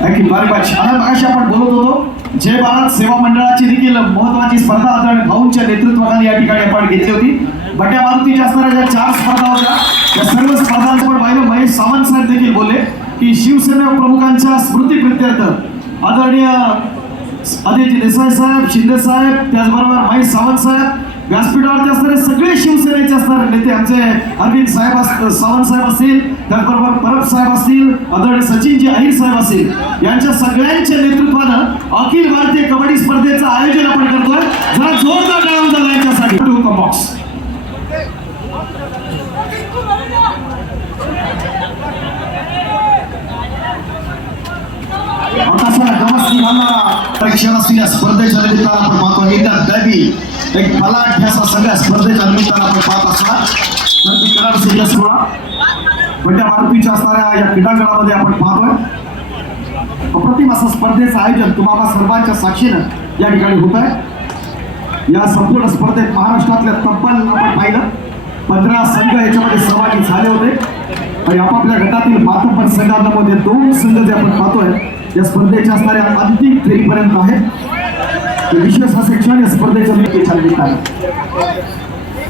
Thank you very much. आता मगाशी आपण बोलत होतो जय भारत सेवा मंडळाची देखील महत्वाची स्पर्धा आदरणीय भाऊंच्या नेतृत्वाखाली या ठिकाणी आपण घेतली होती. बट्या मारुतीच्या असणाऱ्या ज्या 4 स्पर्धा होत्या त्या सर्व स्पर्धांचं पण पाहिलं. महेश सावंत साहेब देखील बोलले की शिवसेना प्रमुखांच्या स्मृतीप्रित्यर्थ आदरणीय अजय देसाई साहेब, शिंदे साहेब, त्याचबरोबर महेश सावंत साहेब, व्यासपीठावरती असणारे सगळे शिवसेनेचे असणारे नेते आमचे अरविंद साहेब सावंत साहेब असतील, त्याचबरोबर परब साहेब असतील, आदरणीय सचिनजी अहिर साहेब असतील, यांच्या सगळ्यांच्या नेतृत्वानं अखिल भारतीय कबड्डी स्पर्धेचं आयोजन आपण करतोय. जरा जोरदार टाळ्या वाजवा यांच्यासाठी. टू बॉक्स परीक्षा असलेल्या स्पर्धेच्या निमित्तानं आपण पाहतो. एकदा दबी एक फलाढ्यासा सगळ्या स्पर्धेच्या निमित्तानं आपण पाहत असणार तर ती क्रीडा सिरिया सोहळा बट्या मारुतीच्या असणाऱ्या या क्रीडांगणामध्ये आपण पाहतोय. अप्रतिम असं स्पर्धेचं आयोजन तुम्हाला सर्वांच्या साक्षीनं या ठिकाणी होत आहे. या संपूर्ण स्पर्धेत महाराष्ट्रातल्या तब्बल आपण पाहिलं 15 संघ याच्यामध्ये सहभागी झाले होते आणि आपापल्या गटातील मातब्बर संघांमध्ये 2 संघ जे आपण पाहतोय या स्पर्धेच्या असणाऱ्या अंतिम फेरीपर्यंत आहे. विशेष असे क्षण या स्पर्धेच्या निमित्ताने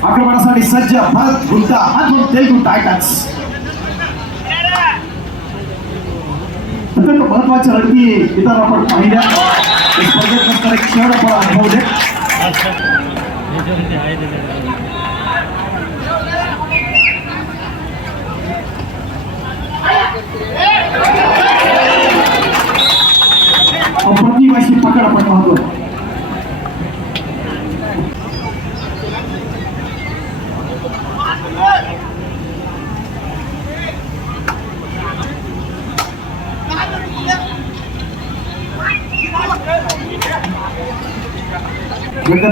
आक्रमणासाठी सज्ज भारत गुंता हातून तेलगू टायटन्स. अत्यंत महत्वाच्या लढती इतर आपण पाहिल्या स्पर्धेत नसणारे क्षण आपण अनुभवले. अप्रतिम अशी पकड आपण पाहतो.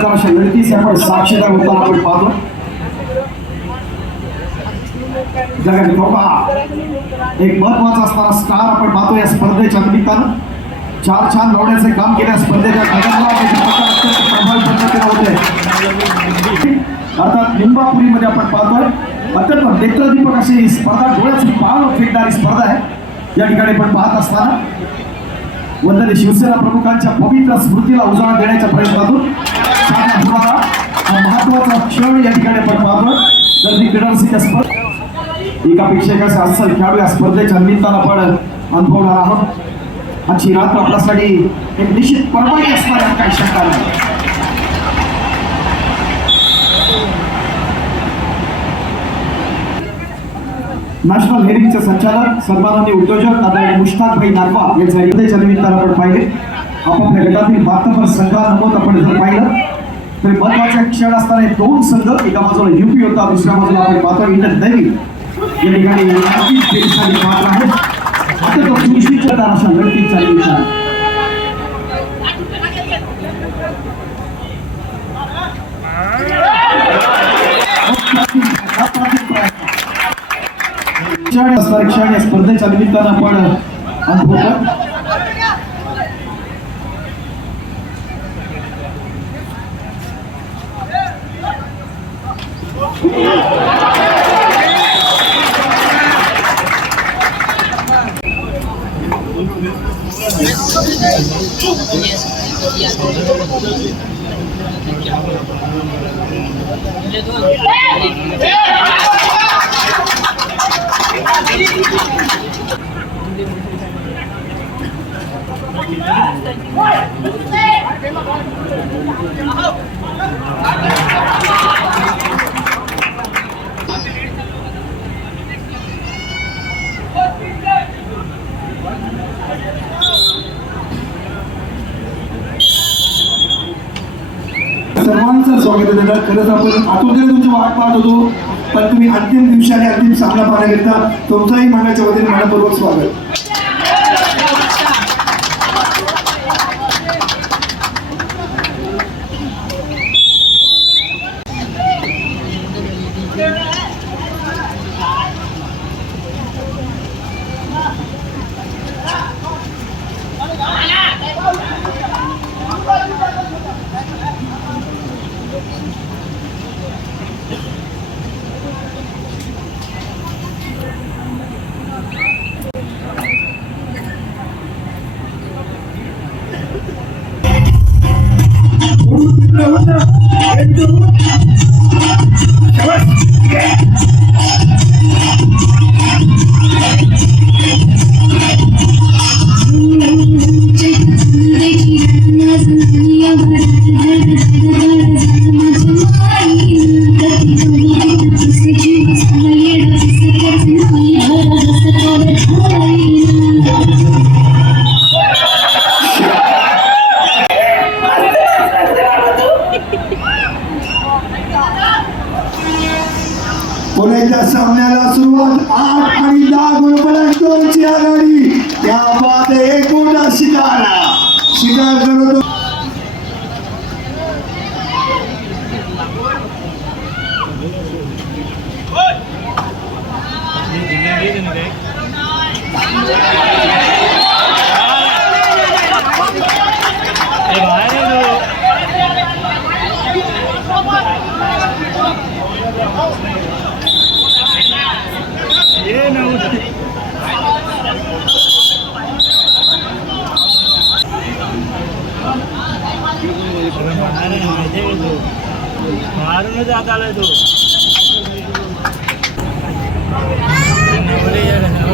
अशा लढतीचे आपण साक्षीदार होताना आपण पाहतो. जगात एक महत्वाचा असणारा स्टार आपण पाहतो या स्पर्धेच्या निमित्तानं. 4 छान लावण्याचे काम केल्या स्पर्धेच्या प्रभावी पद्धतीने होते. अर्थात लिंबापुरीमध्ये आपण पाहतोय अत्यंत नेत्रदीपक अशी ही स्पर्धा, डोळ्याची पाव फेकणारी स्पर्धा आहे. या ठिकाणी आपण पाहत असताना वंदनीय शिवसेना प्रमुखांच्या पवित्र स्मृतीला उजाळा देण्याच्या प्रयत्नातून महत्वाचा क्षण या ठिकाणी आपण पाहतोय. तर ती क्रीडारसिक स्पर्धा एकापेक्षा एक असे अस्सल खेळाडू या स्पर्धेच्या निमित्तानं आपण अनुभवणार आहोत. आजची रात्र आपल्यासाठी एक निश्चित परवानगी असणाऱ्या काही शंका नाही. नॅशनल हेरिंगचे संचालक सन्माननीय उद्योजक आदरणीय मुश्ताक भाई नागवा यांच्या स्पर्धेच्या निमित्तानं आपण पाहिले. आपापल्या गटातील मातब्बर संघांमधून आपण जर पाहिलं तर महत्वाचे क्षण असणारे 2 संघ, एका बाजूला युपी होता, दुसऱ्या बाजूला आपण पाहतो इंडियन नेव्ही या ठिकाणी पात्र आहे. आता चुरशीच्या अशा लढतीच्या निमित्तानं क्षण या स्पर्धेच्या निमित्तानं आपण अनुभवतो. सर्वांचं स्वागत आहे. खरंच आपण आतुरतेने तुमची वाट पाहत होतो, पण तुम्ही अंतिम दिवशी आणि अंतिम सामना पाहण्याकरिता तुमचाही मंडळाच्या वतीने मनपूर्वक स्वागत. पुण्याच्या सामन्याला सुरुवात 8 आणि 10 गुणफलक 2 ची आघाडी. त्या बाद एक मोठा शिकार करतो. मारून जात आलाय तो पाठवले ट्रेन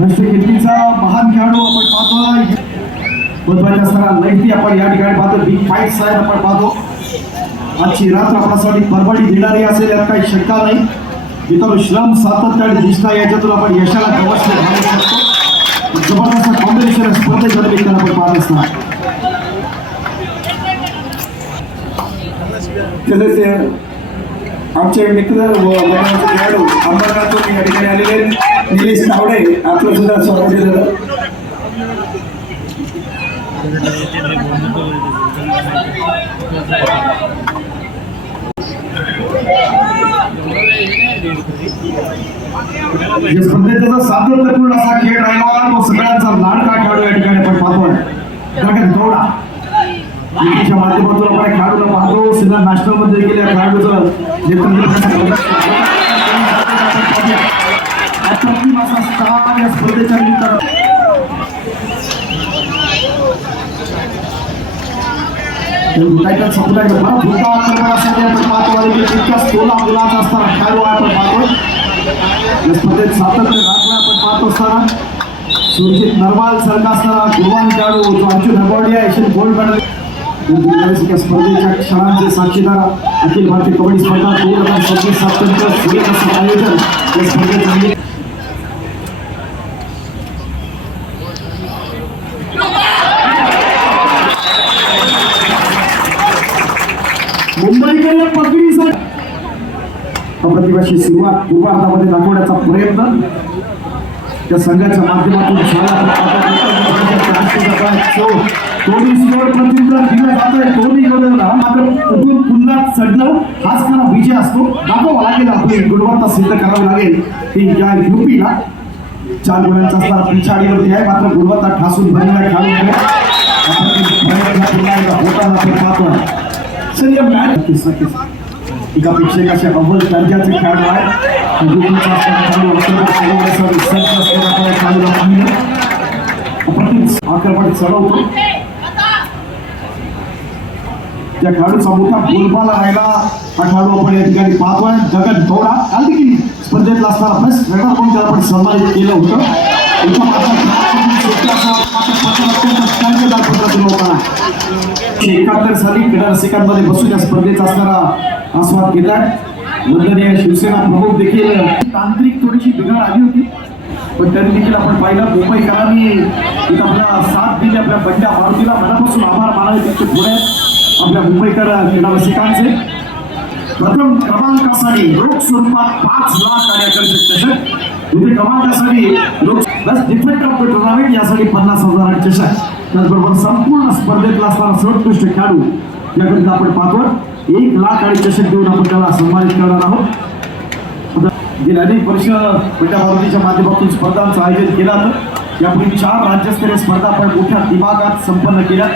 राष्ट्रीय केसरीचा महान खेळाडू आपण पाहतो. महत्वाच्या असणारा लढती आपण या ठिकाणी पाहतो. बिग फाईट्स आहेत आपण पाहतो. आजची रात्र आपल्यासाठी परबडी देणारी असेल यात काही शंका नाही. मित्रांनो, श्रम सातत्याने दिसता याच्यातून आपण यशाला गवसले घालू शकतो. जबरदस्त कॉम्बिनेशन स्पर्धेच्या निमित्तानं आपण पाहत असणार. आमचे मित्र व खेळाडू अंबरनाथ या ठिकाणी आलेले निलेश तावडे आपलं सुद्धा स्वागत केलं. या स्पर्धेचा सातत्यपूर्ण असा खेळ राहिला. तो सगळ्यांचा लाडका खेळाडू या ठिकाणी आपण पाहतोय. गगन गौडा युतीच्या माध्यमातून आपण खेळाडूला पाहतो. सिद्धा नॅशनल मध्ये देखील या खेळाडूचं नेतृत्व या स्पर्धेच्या निमित्तानं टायटल संपलाय. बरा भूता आक्रमणासाठी आपण पाहतो. तितक्याच तोला मुलाचा असताना खेळाडू आपण पाहतो. या स्पर्धेत सातत्य राखलं आपण पाहत असताना सुरजित नरवाल सारखा असणारा गुणवान खेळाडू जो अर्जुन हरवाडिया एशियन गोल्ड मेडल स्पर्धेच्या क्षणांचे साक्षीदार अखिल भारतीय कबड्डी स्पर्धा 2026 अत्यंत सुरेख असं आयोजन या स्पर्धेचं. मुंबईकडे पकडीसाठी अप्रतिभाची सुरुवात पूर्वार्धामध्ये दाखवण्याचा प्रयत्न त्या संघाच्या माध्यमातून मात्र उठून पुन्हा चढणं हाच खरा विजय असतो. दाखवावा लागेल आपली गुणवत्ता सिद्ध करावी लागेल. ती या युपीला 4 गुणांचा असणारा पिछाडीवरती आहे. मात्र गुणवत्ता ठासून भरलेला खेळाडू एकापेक्षा एक अशा अव्वल दर्जाचे खेळाडू आहेत. आक्रमण चढवतो. त्या खेळाडूचा मोठा बोलबाला राहिला हा खेळाडू आपण या ठिकाणी पाहतोय. गगन गौडा काल देखील स्पर्धेतला असणारा बेस्ट रेडर म्हणून त्याला आपण सन्मानित केलं होतं. एकाहत्तर साली क्रीडा रसिकांमध्ये बसून या स्पर्धेचा असणारा आस्वाद घेतात. वंदनीय शिवसेना प्रमुख देखील तांत्रिक थोडीशी बिघाड आली होती, पण तरी देखील आपण पाहिलं मुंबईकरांनी इथं आपला साथ दिली. आपल्या बंड्या मारुतीला मनापासून आभार मानावे तितके पुढे आपल्या मुंबईकर क्रीडा रसिकांचे. प्रथम क्रमांकासाठी रोख स्वरूपात 5 लाख आणि आकर्षक चषक. द्वितीय क्रमांकासाठी बस डिफेक्ट ऑफ द टुर्नामेंट यासाठी 50,000 चषक. त्याचबरोबर संपूर्ण स्पर्धेतला असणारा सर्वोत्कृष्ट खेळाडू याकरिता आपण पाहतो 1 लाख आणि चषक देऊन आपण त्याला सन्मानित करणार आहोत. गेल्या अनेक वर्ष बंड्या मारुतीच्या माध्यमातून स्पर्धांचं आयोजन केलं होतं. यापूर्वी 4 राज्यस्तरीय स्पर्धा आपण मोठ्या दिमागात संपन्न केल्या.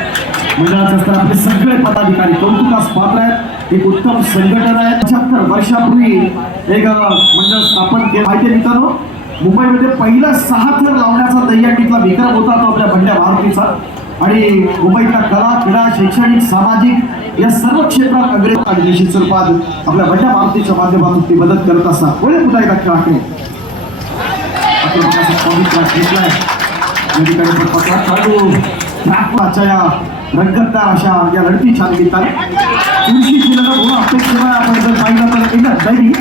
मंडळाच्या स्तरावरचे सगळे पदाधिकारी कौतुकास पात्र आहेत. एक उत्तम संघटन आहे. 75 वर्षापूर्वी एक मंडळ स्थापन केलं. माहिती मित्रांनो, मुंबईमध्ये पहिला 6 थर लावण्याचा दहीहंडीतला विक्रम होता तो आपल्या बंड्या मारुतीचा. आणि मुंबईतल्या कला, क्रीडा, शैक्षणिक, सामाजिक या सर्व क्षेत्रात अग्रेसर निश्चित स्वरूपात आपल्या बंड्या मारुतीच्या माध्यमातून ती मदत करत असतात. पुढे पुन्हा एकदा खेळाकडे रंगतदार अशा या लढतीच्या निमित्ताने अपेक्षेशिवाय आपण जर पाहिलं तर एकदा दैवी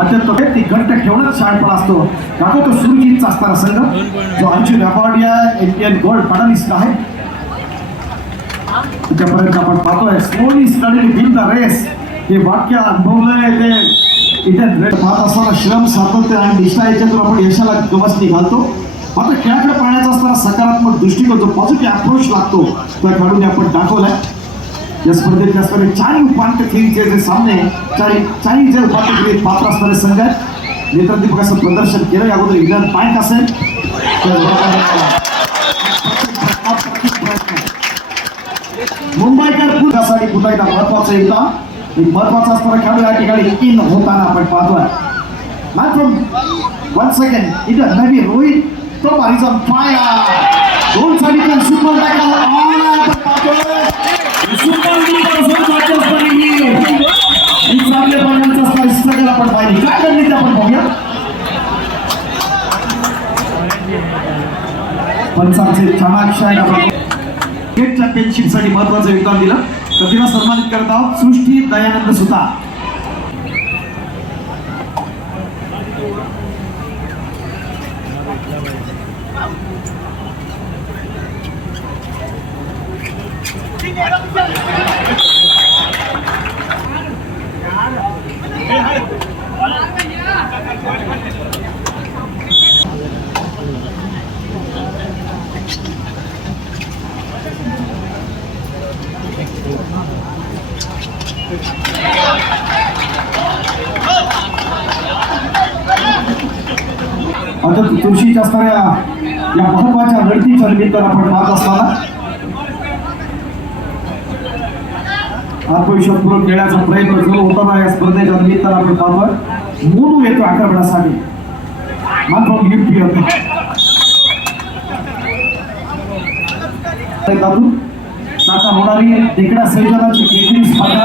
अत्यंत ती घट्ट ठेवणंच शाळपणा असतो. काका तो सुरुजीतचा असणारा संघ जो अर्जुन अवॉर्डिया इंडियन गोल्ड मेडलिस्ट आहे. त्याच्यापर्यंत आपण पाहतोय slowly steadily win the race हे वाक्य अनुभवलंय ते इथे पाहत असताना श्रम, सातत्य आणि निष्ठा याच्यातून आपण यशाला गवसणी घालतो. मात्र खेळाकडे पाहण्याचा असताना सकारात्मक दृष्टिकोन जो पॉझिटिव्ह अप्रोच लागतो त्या खेळाडूने आपण दाखवलाय. या स्पर्धेत असणारे 4 उपांत्य फेरीचे जे सामने 4 जे उपांत्य फेरीत पात्र असणारे संघ आहेत. नेत्रदीपकाचं प्रदर्शन केलं. याबद्दल इंग्लंड बँक असेल मुंबईकर पुण्यासाठी पुन्हा एकदा महत्वाचं योगदान एक महत्वाचा असणारा खेळाडू या ठिकाणी इन होताना आपण पाहतोय. वन सेकंड इथं नवी रोहित तो मारीचा फायर दोन साईडला सुपर टॅकल आपण पाहतोय. सुपर डुपर चांगले पाण्याचा स्ट्रगल आपण पाहिली. काय करणे ते आपण बघूया. पंचांचे चाणाक्ष गेट चॅम्पियनशिप साठी महत्वाचं योगदान दिलं. तर तिला सन्मानित करत आहोत सृष्टी दयानंद सुतार. आता तुळशीच्या असणाऱ्या या महत्वाच्या लढतीच्या निमित्तानं आपण पाहत असताना आत्मविश्वासपूर्वक खेळण्याचा प्रयत्न सुरू होताना या स्पर्धेच्या निमित्तानं आपण पाहतोय. मोनू येतो आक्रमणासाठी मात्र युक्ती होता साता होणारी तिकड्या संयोजनाची केंद्रीय स्पर्धा,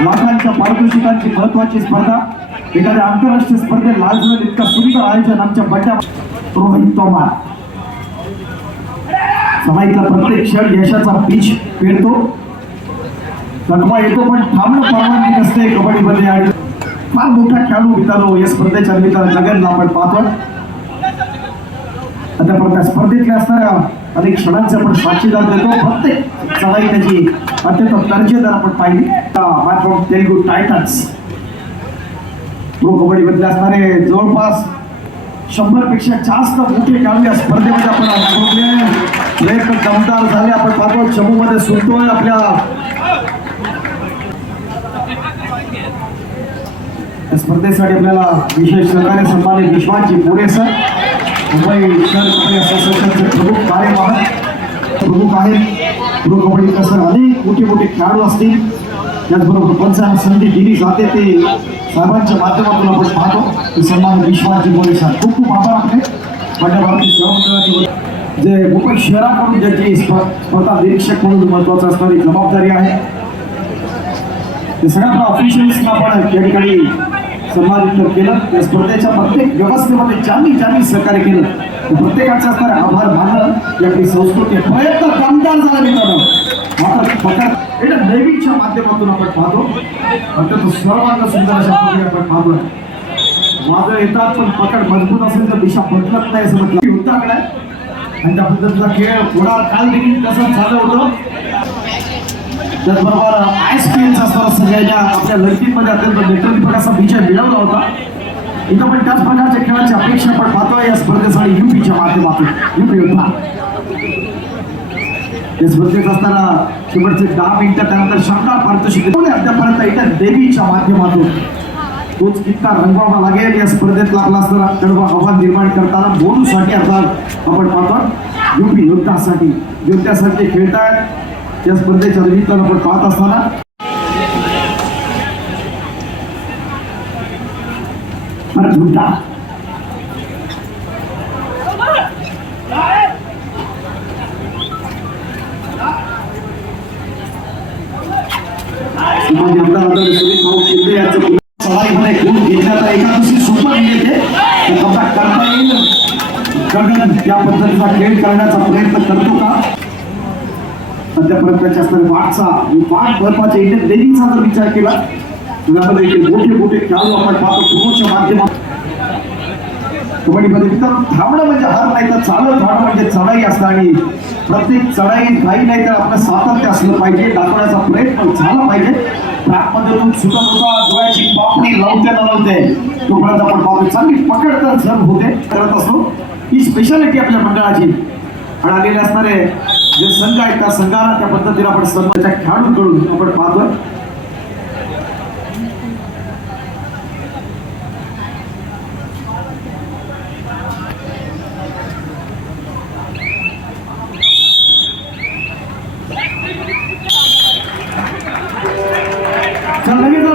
लाखांच्या पारितोषिकांची महत्वाची स्पर्धा, एखाद्या आंतरराष्ट्रीय स्पर्धेत लाजवेल इतका सुंदर आयोजन आमच्या बंड्या रोहित तोमार. समाईतला प्रत्येक क्षण यशाचा पीच पेरतो. तत्वा येतो पण थांबणं परवानगी नसते कबड्डीमध्ये. आणि फार मोठा खेळाडू मित्रांनो या स्पर्धेच्या निमित्तानं जगनला आपण पाहतोय. आता त्या स्पर्धेतल्या असणाऱ्या अनेक क्षणांचे आपण साक्षीदार देतो. प्रत्येक चढाई त्याची अत्यंत दर्जेदार आपण पाहिली. फ्रॉम तेलुगू टायटन्स प्रो कबड्डीमध्ये असणारे जवळपास 100 पेक्षा जास्त मोठे खेळाडू या स्पर्धेमध्ये आपण अनुभवले. एक दमदार झाले आपण पाहतो. चमूमध्ये सुटतोय आपल्या स्पर्धेसाठी आपल्याला विशेष सहकार्य सन्मानित विश्वासजी पुरे सर, मुंबई शहर कबड्डी असोसिएशनचे प्रमुख आहेत. प्रो कबड्डी सर अनेक मोठे खेळाडू असतील. त्याचबरोबर पंचांना संधी दिली जाते ते साहेबांच्या माध्यमातून आपण पाहतो. सन्मानित विश्वासजी पुरे सर खूप खूप आभार आपले. बंड्या मारुती सेवा जे मुंबई शहराकडून ज्याची स्पर्धा निरीक्षक म्हणून महत्वाचं असणारी जबाबदारी आहे ते सगळ्या ऑफिशियल्सना आपण या ठिकाणी सन्मानित केलं. या स्पर्धेच्या प्रत्येक व्यवस्थेमध्ये ज्यांनी सहकार्य केलं प्रत्येकाचे असणारे आभार मानणं या संस्कृती प्रयत्न कामगार झाला मित्रांनो. मात्र पकड देवीच्या माध्यमातून आपण पाहतो. अत्यंत सर्वांना सुंदर अशा प्रकारे आपण पाहतोय. वादळ येतात पण पकड मजबूत असेल तर दिशा बदलत नाही असं म्हटलं युद्धाकडे. आणि त्या पद्धतीचा खेळ थोडा काल देखील तसंच झालं होतं. त्याचबरोबर ISPNचा असणारा सगळ्या आपल्या लढतीमध्ये अत्यंत नेत्रदीपकाचा विजय मिळवला होता. इथं पण त्याच प्रकारच्या खेळाची अपेक्षा आपण पाहतोय या स्पर्धेसाठी UPच्या माध्यमातून. UP योद्धा या स्पर्धेत असताना शेवटचे 10 मिनिटं त्यानंतर शानदार पारितोषिक अद्यापर्यंत इथं देवीच्या माध्यमातून तोच कितका रंगवावा लागेल या स्पर्धेत लागला असताना कडवं आव्हान निर्माण करताना बोलूसाठी अर्थात आपण पाहतो युपी योद्ध्यासारखे खेळतायत या स्पर्धेच्या निमित्तानं आपण पाहत असताना झुंटा शिवाजी आमदार सुरेश भाऊ शिंदे यांचं चढाईमध्ये गुण घेतल्याचा एका दिवशी सुपर येते कसा करता येईल गगन त्या पद्धतीचा खेळ करण्याचा प्रयत्न करतो का सध्यापर्यंतच्या असणाऱ्या वाट महत्वाच्या इंडियन लेडीजचा जर विचार केला त्यामध्ये मोठे खेळाडू आपण पाहतो पुरुषच्या माध्यमात कबड्डीमध्ये मित्रांनो थांबणं म्हणजे हार नाही तर चालत राहणं म्हणजे चढाई असतं आणि प्रत्येक चढाईत काही नाही तर आपलं सातत्य असलं पाहिजे दाखवण्याचा प्रयत्न झाला पाहिजे ट्रॅकमध्ये सुटत होता डोळ्याची पापणी लावते तोपर्यंत आपण पाहतो चांगली पकड तर जर होते करत असतो ही स्पेशालिटी आपल्या मंडळाची आणि आलेले असणारे जे संघ आहेत त्या संघाला त्या पद्धतीने आपण सर्वच्या खेळाडूंकडून आपण पाहतोय लगेच